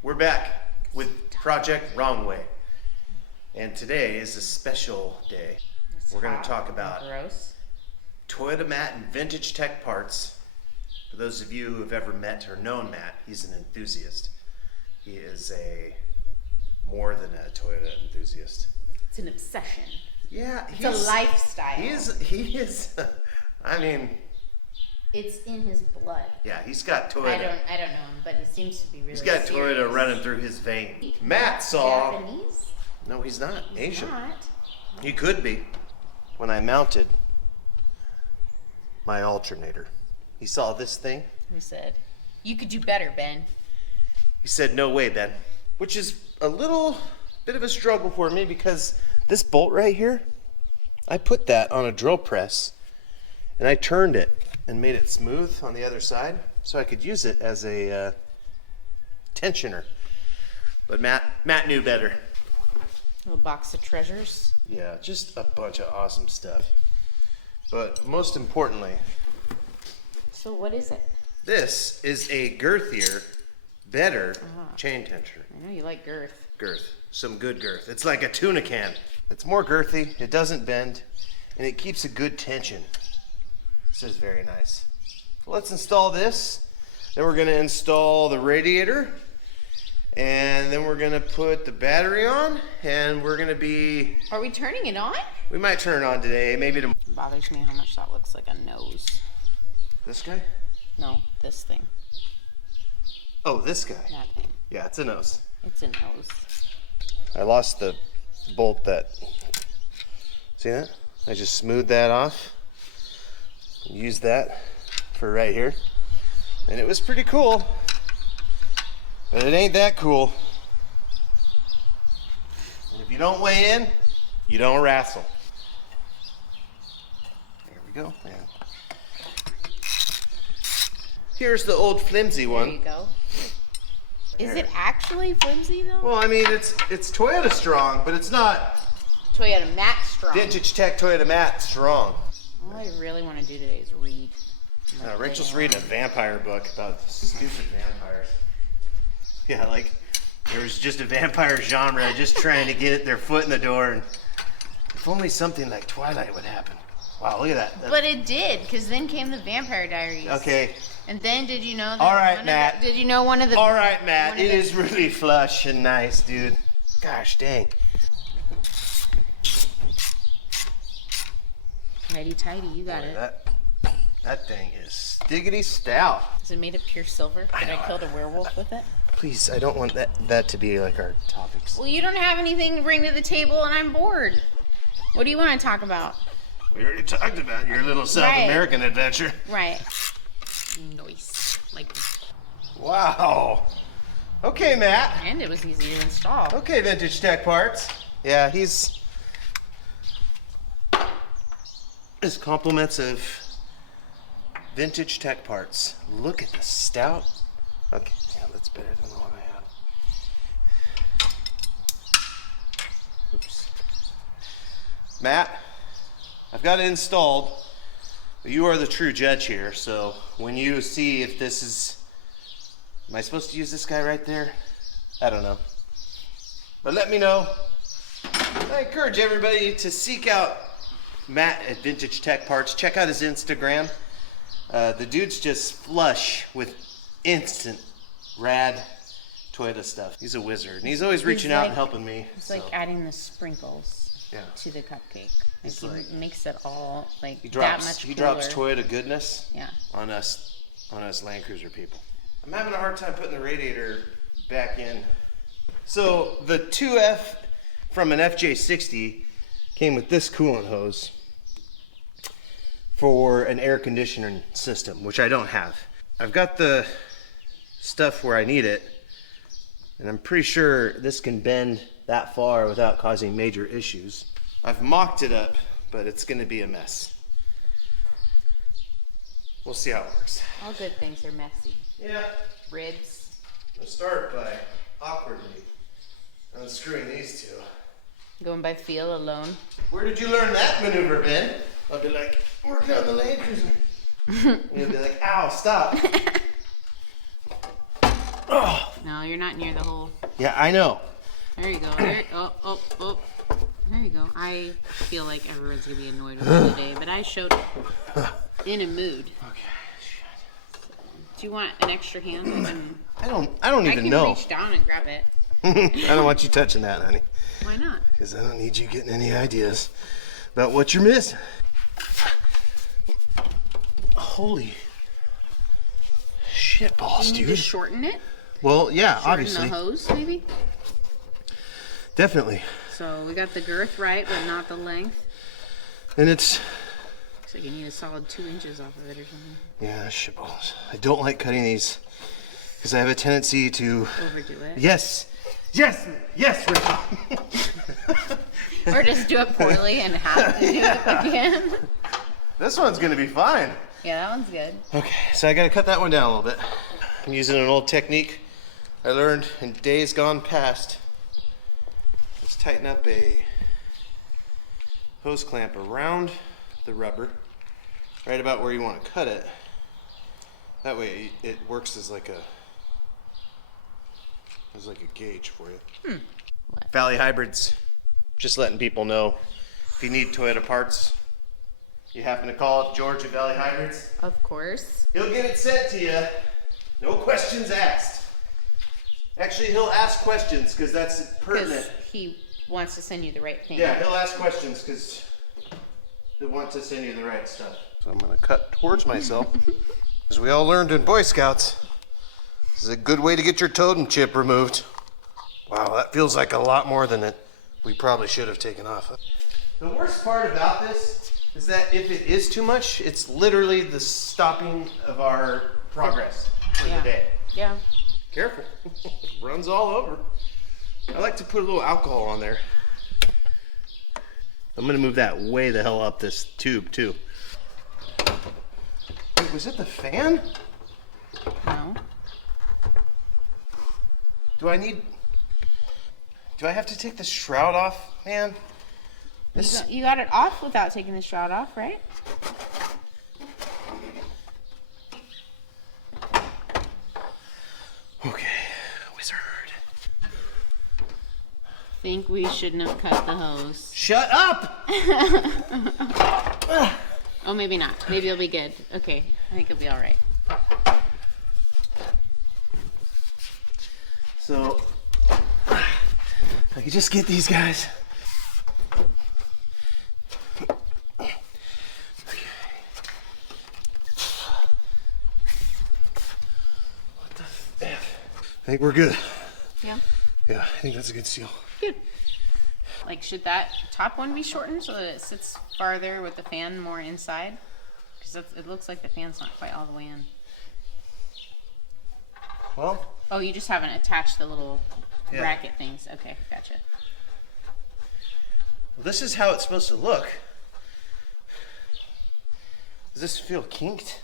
We're back with Project Wrong Way. And today is a special day. We're going to talk about Toyota Matt and vintage tech parts. For those of you who have ever met or known Matt, he's an enthusiast. He is more than a Toyota enthusiast. It's an obsession. Yeah, it's a lifestyle. He is. I mean, it's in his blood. Yeah, he's got Toyota. I don't know him, but he seems to be really. He's got serious. Toyota running through his veins. Matt saw. Japanese? No, he's not. He's Asian. Not. He could be. When I mounted my alternator, he saw this thing. He said, "You could do better, Ben." He said, "No way, Ben," which is a little bit of a struggle for me because this bolt right here, I put that on a drill press and I turned it and made it smooth on the other side so I could use it as a tensioner. But Matt knew better. A little box of treasures. Yeah, just a bunch of awesome stuff. But most importantly, so what is it? This is a girthier, better chain tensioner. I know you like girth. Girth, some good girth. It's like a tuna can. It's more girthy, it doesn't bend, and it keeps a good tension. This is very nice. Let's install this. Then we're gonna install the radiator, and then we're gonna put the battery on, and we're gonna be... Are we turning it on? We might turn it on today, maybe tomorrow. It bothers me how much that looks like a nose. This guy? No, this thing. Oh, this guy. That thing. Yeah, it's a nose. It's a nose. I lost the bolt that... See that? I just smoothed that off. Used that for right here. And it was pretty cool. But it ain't that cool. And if you don't weigh in, you don't wrestle. There we go. Man. Here's the old flimsy one. There you go. Is it actually flimsy though? Well, I mean, it's Toyota strong, but it's not Toyota Matt strong. vintage tech Toyota Matt strong. All I really want to do today is read. Rachel's reading a vampire book about stupid vampires. Yeah, like there was just a vampire genre just trying to get their foot in the door, and if only something like Twilight would happen. Wow, look at that. But it did, because then came the Vampire Diaries. Okay. And then did you know that? All right, Matt. Did you know one of the? All right, Matt. It is really flush and nice, dude. Gosh dang. Righty tighty, you got it. That thing is stiggity stout. Is it made of pure silver? Did I kill the werewolf with it? Please, I don't want that to be like our topics. Well, you don't have anything to bring to the table, and I'm bored. What do you want to talk about? We already talked about your little South American adventure. Right. Nice. Like. Wow. Okay, Matt. And it was easy to install. Okay, vintage tech parts. Yeah, he's compliments of vintage tech parts. Look at the stout. Okay, yeah, that's better than the one I had. Oops. Matt, I've got it installed, but you are the true judge here. So when you see if this is, am I supposed to use this guy right there? I don't know. But let me know. I encourage everybody to seek out Matt at Vintage Tech Parts. Check out his Instagram. The dude's just flush with instant rad Toyota stuff. He's a wizard, and he's always reaching out and helping me. It's like adding the sprinkles to the cupcake. Like he makes it all like that much cooler. He drops Toyota goodness on us Land Cruiser people. I'm having a hard time putting the radiator back in. So the 2F from an FJ60 came with this coolant hose for an air conditioning system, which I don't have. I've got the stuff where I need it, and I'm pretty sure this can bend that far without causing major issues. I've mocked it up, but it's gonna be a mess. We'll see how it works. All good things are messy. Yeah. Ribs. We'll start by awkwardly unscrewing these two. Going by feel alone. Where did you learn that maneuver, Ben? I'll be like, working on the Land Cruiser. And you'll be like, ow, stop. Oh. No, you're not near the hole. Yeah, I know. There you go. There, oh. There you go. I feel like everyone's gonna be annoyed with me today, but I showed up in a mood. Okay. So, do you want an extra hand? I don't even know. I can reach down and grab it. I don't want you touching that, honey. Why not? Because I don't need you getting any ideas about what you're missing. Holy shit balls, dude. Do you need to shorten it? Well, yeah, shorten obviously. The hose, maybe? Definitely. So we got the girth right, but not the length. And it's... Looks like you need a solid 2 inches off of it or something. Yeah, shit balls. I don't like cutting these because I have a tendency to... Overdo it? Yes, Rachel. Or just do it poorly and have to do it again. This one's gonna be fine. Yeah, that one's good. Okay, so I gotta cut that one down a little bit. I'm using an old technique I learned in days gone past. Let's tighten up a hose clamp around the rubber, right about where you want to cut it. That way it works as like a gauge for you. Valley Hybrids, just letting people know if you need Toyota parts, you happen to call George at Valley Hybrids. Of course. He'll get it sent to you. No questions asked. Actually, he'll ask questions because that's pertinent. Because he wants to send you the right thing. Yeah, he'll ask questions because he'll want to send you the right stuff. So I'm going to cut towards myself. As we all learned in Boy Scouts, this is a good way to get your totem chip removed. Wow, that feels like a lot more than we probably should have taken off. The worst part about this is that if it is too much, it's literally the stopping of our progress for the day. Yeah. Careful. Runs all over. I like to put a little alcohol on there. I'm gonna move that way the hell up this tube too. Wait, was it the fan? No. Do I have to take the shroud off, man? You got it off without taking the shroud off, right? Okay, wizard. Think we shouldn't have cut the hose. Shut up! Oh, maybe not. Maybe it'll be good. Okay, I think it'll be all right. So, I could just get these guys. I think we're good. Yeah? Yeah, I think that's a good seal. Good. Like, should that top one be shortened so that it sits farther with the fan more inside? Because it looks like the fan's not quite all the way in. Well... Oh, you just haven't attached the little bracket things. Okay, gotcha. Well, this is how it's supposed to look. Does this feel kinked?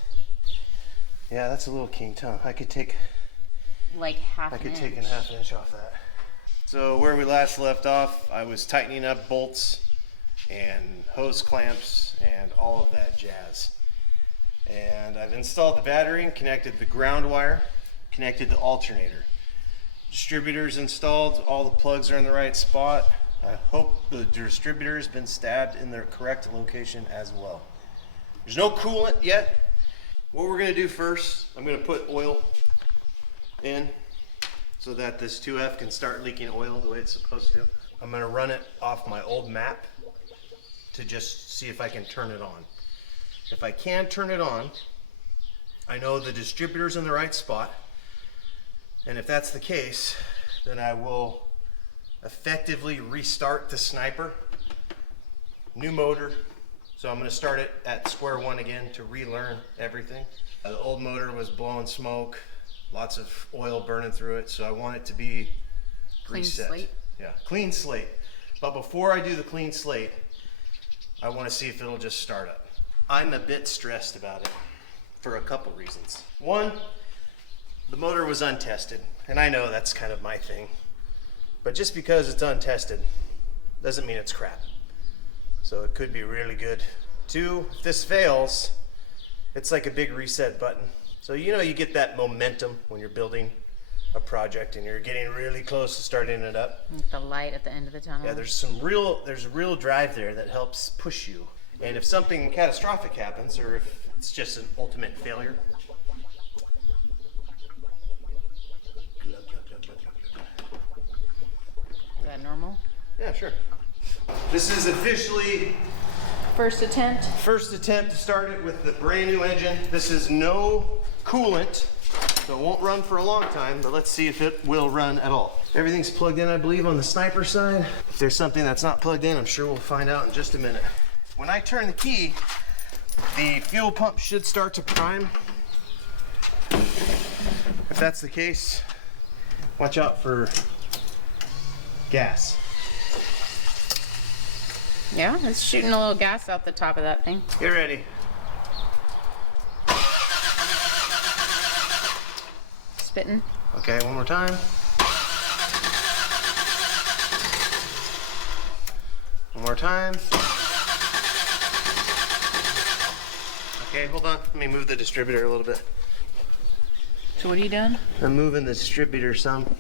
Yeah, that's a little kinked, huh? I could take... Like half an inch. I could take a half an inch off that. So where we last left off, I was tightening up bolts and hose clamps and all of that jazz. And I've installed the battery and connected the ground wire, connected the alternator. Distributor's installed, all the plugs are in the right spot. I hope the distributor has been stabbed in the correct location as well. There's no coolant yet. What we're gonna do first, I'm gonna put oil in so that this 2F can start leaking oil the way it's supposed to. I'm gonna run it off my old map to just see if I can turn it on. If I can turn it on, I know the distributor's in the right spot, and if that's the case, then I will effectively restart the sniper. New motor, so I'm gonna start it at square one again to relearn everything. The old motor was blowing smoke, lots of oil burning through it, so I want it to be reset. Clean slate? Yeah, clean slate. But before I do the clean slate, I want to see if it'll just start up. I'm a bit stressed about it for a couple reasons. One, the motor was untested, and I know that's kind of my thing. But just because it's untested doesn't mean it's crap. So it could be really good. Two, if this fails, it's like a big reset button. So you know you get that momentum when you're building a project and you're getting really close to starting it up. Like the light at the end of the tunnel. Yeah, there's a real drive there that helps push you. And if something catastrophic happens, or if it's just an ultimate failure. Is that normal? Yeah, sure. This is officially first attempt to start it with the brand new engine. This is no coolant, so it won't run for a long time, but let's see if it will run at all. Everything's plugged in, I believe, on the sniper side. If there's something that's not plugged in, I'm sure we'll find out in just a minute. When I turn the key, the fuel pump should start to prime. If that's the case, watch out for gas. Yeah, it's shooting a little gas out the top of that thing. Get ready. Spitting. Okay, one more time. One more time. Okay, hold on. Let me move the distributor a little bit. So what are you doing? I'm moving the distributor some.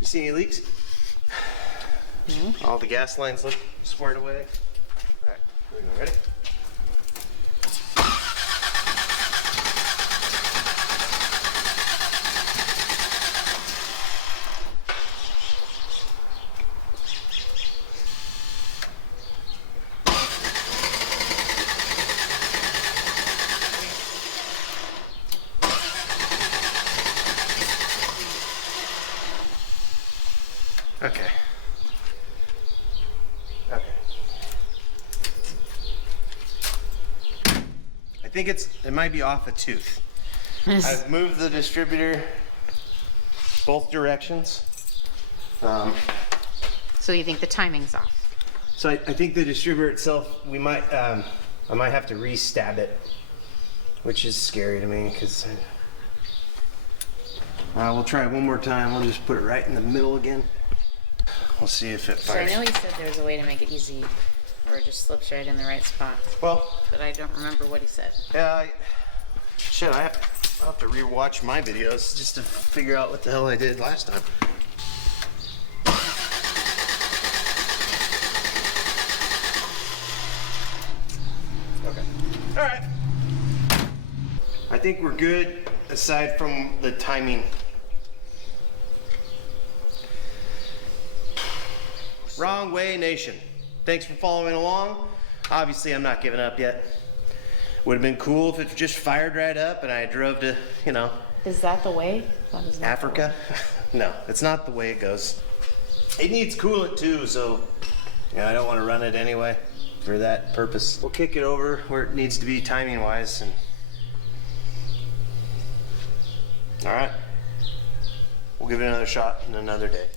You see any leaks? No. All the gas lines look squared away. All right, here we go. Ready? Okay. Okay. I think it might be off a tooth. I've moved the distributor both directions. So you think the timing's off? So I think the distributor itself, I might have to re-stab it, which is scary to me because we'll try it one more time. We'll just put it right in the middle again. We'll see if it fires. So I know he said there was a way to make it easy, or it just slips right in the right spot. Well, but I don't remember what he said. Yeah, I'll have to re-watch my videos just to figure out what the hell I did last time. Okay. All right. I think we're good aside from the timing. Wrong way, nation. Thanks for following along. Obviously, I'm not giving up yet. Would have been cool if it just fired right up and I drove to, Is that the way? Africa? No, it's not the way it goes. It needs coolant too, so I don't want to run it anyway for that purpose. We'll kick it over where it needs to be timing-wise. All right. We'll give it another shot in another day.